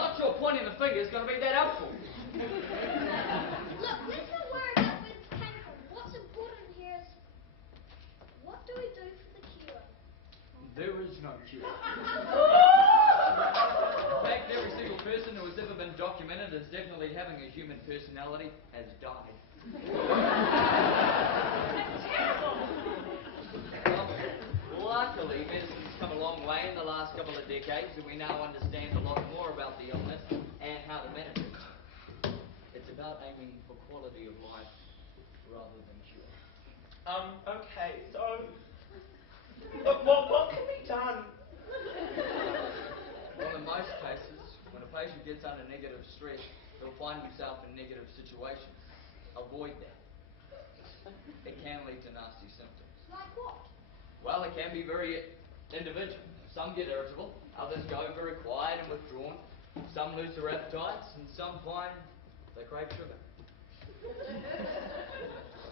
not sure pointing the finger is going to be that helpful. Look, let's not worry about where this came from. What's important here is, what do we do for the cure? There is no cure. In fact, every single person who has ever been documented as definitely having a human personality has died. That's terrible. Well, luckily, medicine's come a long way in the last couple of decades, and we now understand a lot more about the illness and how to manage it. It's about aiming for quality of life rather than cure. Okay, so what can be done? Well, in most cases, when a patient gets under negative stress, he'll find himself in negative situations. Avoid that. It can lead to nasty symptoms. Like what? Well, it can be very individual. Some get irritable, others go very quiet and withdrawn. Some lose their appetites, and some find they crave sugar.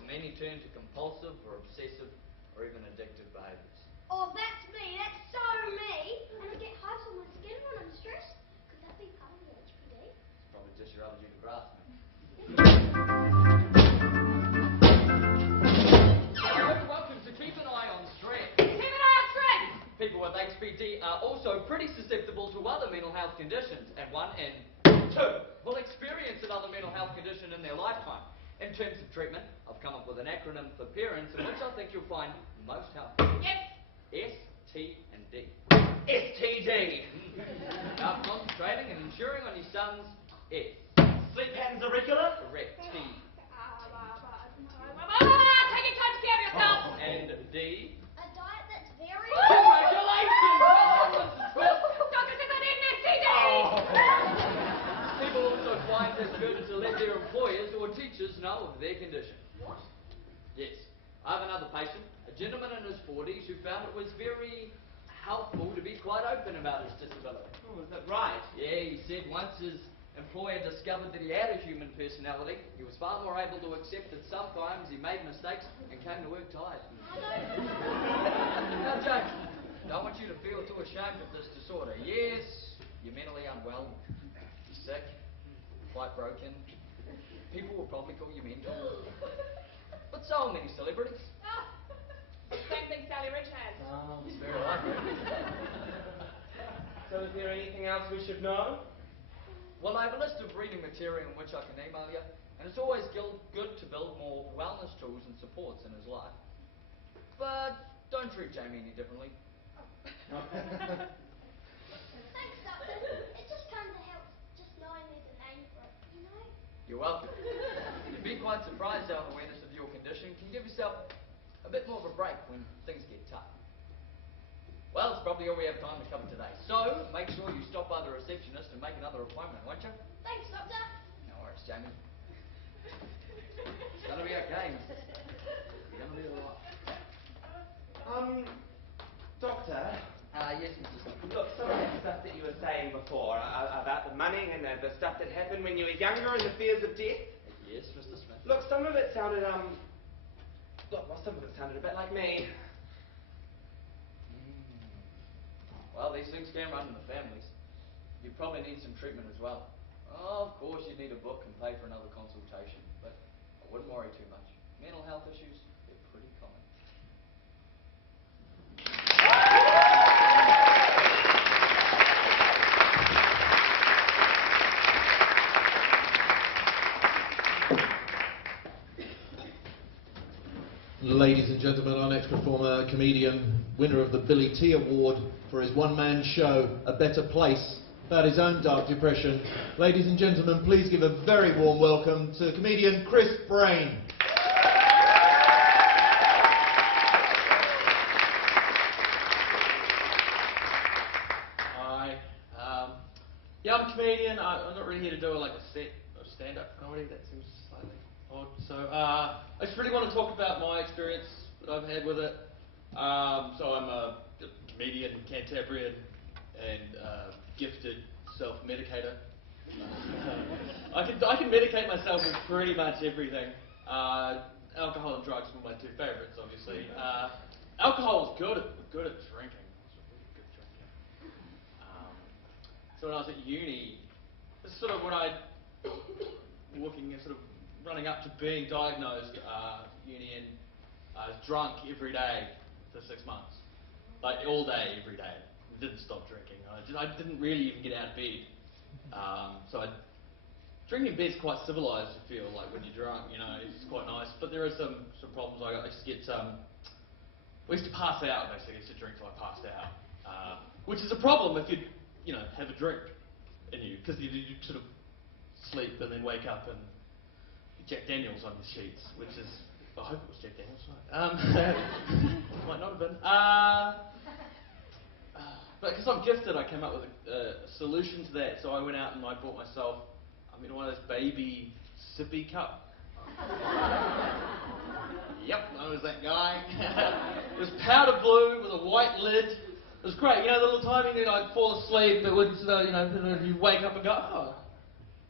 Many turn to compulsive or obsessive or even addictive behaviours. Oh, that's me. That's so me. And I get hives on my skin when I'm stressed. Could that be part of the HPD? It's probably just your allergy to grass, mate. Welcome to Keep an Eye on Stress. Keep an eye on stress. People with HPD are also pretty susceptible to other mental health conditions, and one in two will experience another mental health condition in their lifetime. In terms of treatment, I've come up with an acronym for parents, in which I think you'll find most helpful. Yes. S, T, and D. STD. Now concentrating and ensuring on your son's S. Sleep patterns irregular? Correct. T. Take your time to care of yourself. And D. A diet that's very... Congratulations! Doctor says I need an STD. People also find it good to let their employers or teachers know of their condition. What? Yes. I have another patient, a gentleman in his 40s, who found it was very helpful to be quite open about his disability. Oh, is that right? Yeah, he said once his employer discovered that he had a human personality, he was far more able to accept that sometimes he made mistakes and came to work tired. Now, Jake, don't want you to feel too ashamed of this disorder. Yes, you're mentally unwell, you're sick, quite broken. People will probably call you mental. But so are many celebrities. Same thing Sally Rich has. Oh, it's very likely. So is there anything else we should know? Well, I have a list of reading material in which I can email you, and it's always good to build more wellness tools and supports in his life. But don't treat Jamie any differently. Thanks, Doctor. It just kind of helps just knowing there's a name for it, you know? You're welcome. You'd be quite surprised how awareness of your condition can give yourself a bit more of a break when things get tough. Well, it's probably all we have time to cover today. So, make sure you stop by the receptionist and make another appointment, won't you? Thanks, Doctor. No worries, Jamie. It's gonna be okay. You're gonna be alright. Doctor? Yes, Mr. Smith. Look, some of that stuff that you were saying before about the money and the stuff that happened when you were younger and the fears of death. Yes, Mr. Smith. Look, some of it sounded, some of it sounded a bit like me. Well, these things can run in the families. You probably need some treatment as well. Oh, of course, you'd need a book and pay for another consultation, but I wouldn't worry too much. Mental health issues, they're pretty common. Ladies and gentlemen, our next performer, comedian, winner of the Billy T Award for his one-man show, A Better Place, about his own dark depression. Ladies and gentlemen, please give a very warm welcome to comedian Chris Brain. Hi. Yeah, I'm a comedian. I'm not really here to do like a set of stand-up comedy. That seems slightly odd. So I just really want to talk about my experience that I've had with it. So I'm a comedian, Cantabrian, and gifted self-medicator. I can medicate myself with pretty much everything. Alcohol and drugs were my two favourites, obviously. Alcohol was good at drinking. I was a really good drinker. So when I was at uni, it's sort of when I running up to being diagnosed uni, and I was drunk every day for 6 months, like all day, every day. I didn't stop drinking. I didn't really even get out of bed. Drinking in bed's quite civilised, I feel like, when you're drunk, you know, it's quite nice. But there are some problems. I used to get we used to pass out, basically. I used to drink till I passed out, which is a problem if you know, have a drink in you, because you sort of sleep and then wake up and Jack Daniels on your sheets, which is, I hope it was Jack Daniels, right? Might not have been. But because I'm gifted, I came up with a solution to that. So I went out and I bought myself, one of those baby sippy cup. Yep, I was that guy. It was powder blue with a white lid. It was great. You know, the little time you I'd fall asleep, it would, you wake up and go, oh,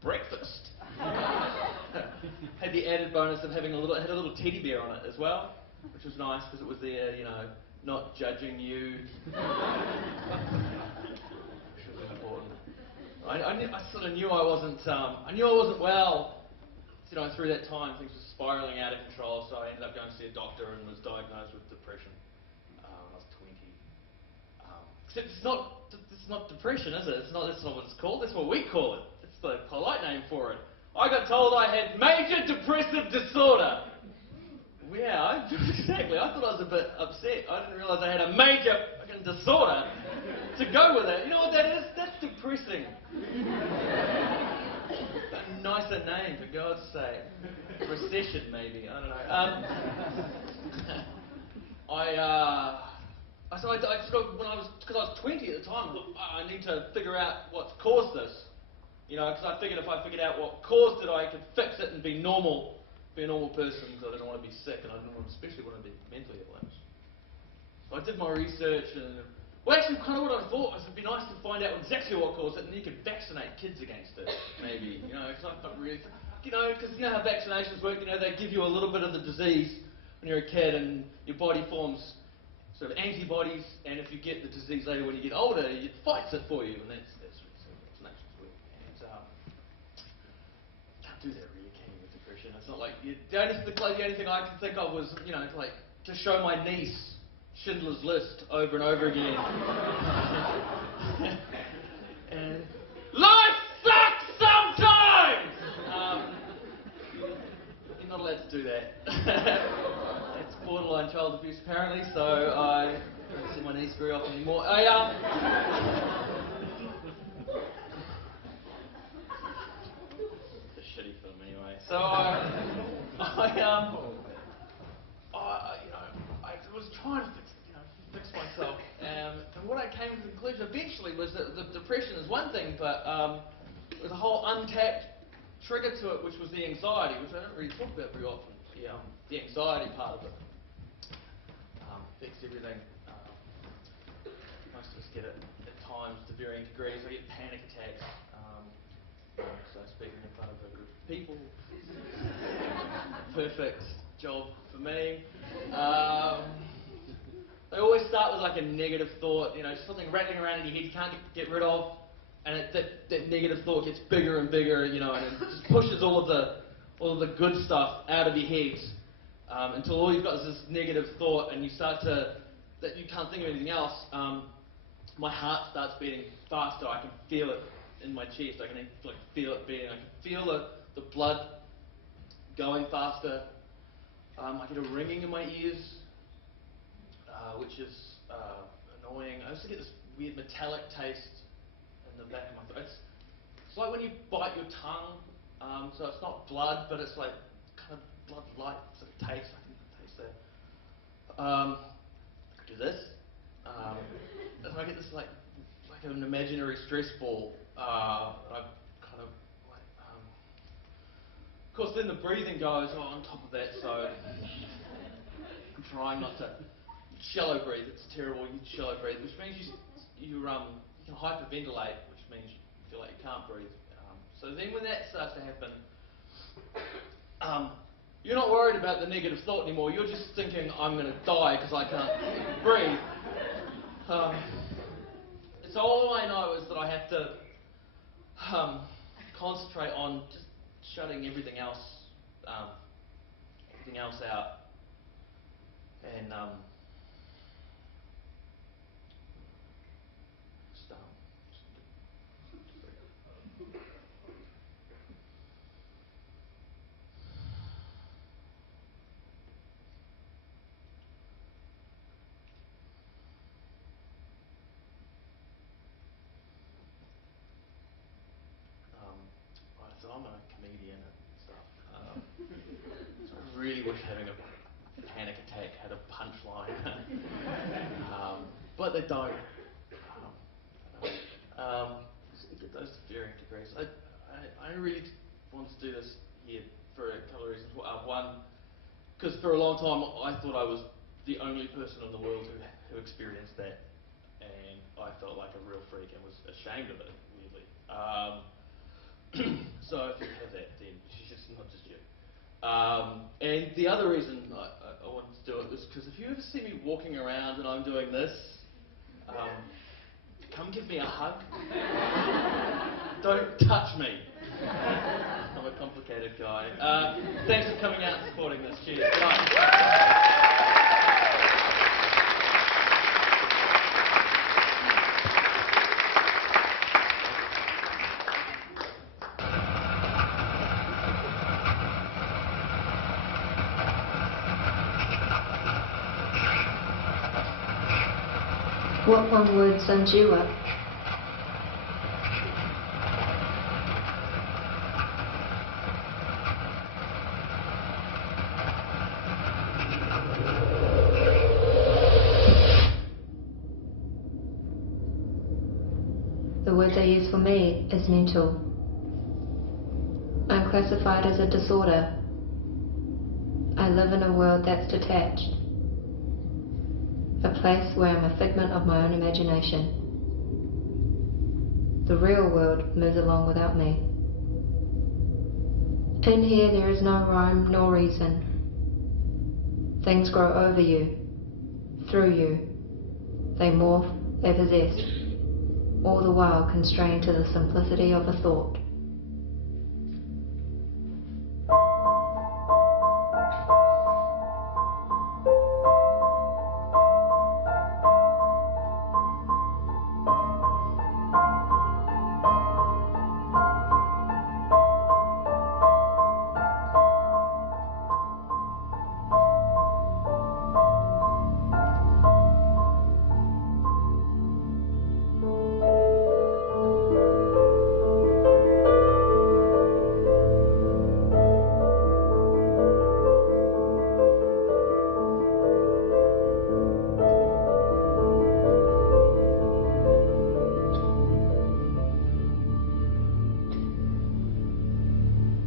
breakfast. Had the added bonus of having it had a little teddy bear on it as well, which was nice because it was there, not judging you. Which was important. I sort of knew I wasn't well. Through that time, things were spiralling out of control, so I ended up going to see a doctor and was diagnosed with depression when I was 20. Except it's not depression, is it? That's not what it's called. That's what we call it. It's the polite name for it. I got told I had major depressive disorder. Yeah, exactly. I thought I was a bit upset. I didn't realise I had a major fucking disorder to go with it. You know what that is? That's depressing. A nicer name, for God's sake. Recession, maybe. I don't know. Because I was 20 at the time, I thought, I need to figure out what's caused this. Because I figured if I figured out what caused it, I could fix it and be normal. Be a normal person, because I didn't want to be sick, and I didn't especially want to be mentally ill. So I did my research, and actually, kind of what I thought was it'd be nice to find out exactly what caused it, and you could vaccinate kids against it, maybe. Because I don't really, because you know how vaccinations work. They give you a little bit of the disease when you're a kid, and your body forms sort of antibodies, and if you get the disease later when you get older, it fights it for you, and that's vaccinations work. And can't do that really, can you, with depression? It's not like the only thing I can think of was like to show my niece Schindler's List over and over again. And life sucks sometimes. You're not allowed to do that. It's borderline child abuse apparently, so I don't see my niece very often anymore. It's a shitty film anyway. So I was trying to fix myself, and what I came to the conclusion eventually was that the depression is one thing, but there's a whole untapped trigger to it, which was the anxiety, which I don't really talk about very often. The anxiety part of it affects everything. Most of us get it at times to varying degrees. I get panic attacks, so speaking in front of a group of people, perfect job for me. They always start with like a negative thought, something rattling around in your head you can't get rid of, and that negative thought gets bigger and bigger, and it just pushes all of the good stuff out of your head, until all you've got is this negative thought, and you can't think of anything else. My heart starts beating faster. I can feel it in my chest. I can feel it beating. I can feel the blood going faster. I get a ringing in my ears, which is annoying. I also get this weird metallic taste in the back of my throat. It's like when you bite your tongue, so it's not blood, but it's like kind of blood-like sort of taste. I can taste that. I could do this. And I get this like an imaginary stress ball. I kind of like. Of course, then the breathing goes on top of that, so I'm trying not to shallow breathe. It's terrible. You shallow breathe, which means you can hyperventilate, which means you feel like you can't breathe. So then when that starts to happen, you're not worried about the negative thought anymore. You're just thinking, I'm going to die because I can't breathe. So all I know is that I have to concentrate on just shutting everything else out, and just, so I'm a comedian and stuff. So I really wish having a panic attack had a punchline, but they don't. Get those to varying degrees. I really want to do this here for a couple of reasons. One, because for a long time I thought I was the only person in the world who experienced that, and I felt like a real freak and was ashamed of it, weirdly. So if you have that, then it's not just you. And the other reason I wanted to do it was because if you ever see me walking around and I'm doing this, come give me a hug. Don't touch me. I'm a complicated guy. Thanks for coming out and supporting this. Cheers. Good night. What one word sums you up? The word they use for me is mental. I'm classified as a disorder. I live in a world that's detached. A place where I'm a figment of my own imagination. The real world moves along without me. In here there is no rhyme nor reason. Things grow over you, through you. They morph, they possess, all the while constrained to the simplicity of a thought.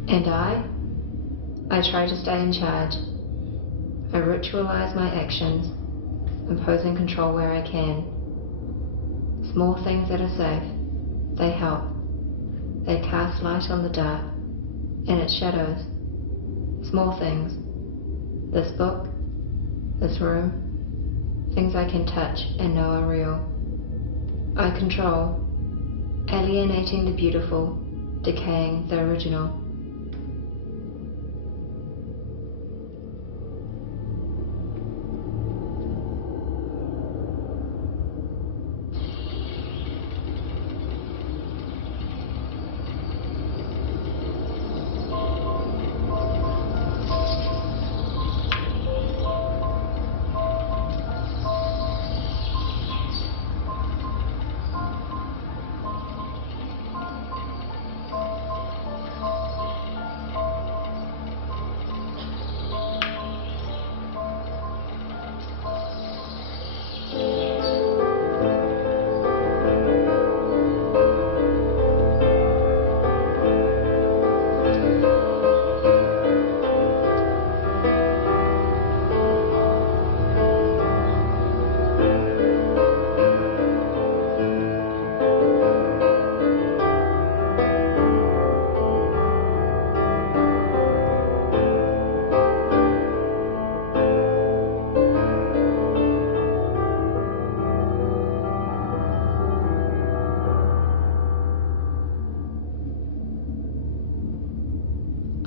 And I try to stay in charge. I ritualize my actions, imposing control where I can. Small things that are safe, they help. They cast light on the dark, and its shadows. Small things. This book, this room, things I can touch and know are real. I control, alienating the beautiful, decaying the original.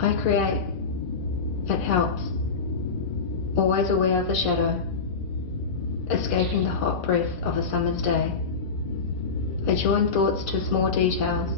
I create. It helps. Always aware of the shadow, escaping the hot breath of a summer's day. I join thoughts to small details,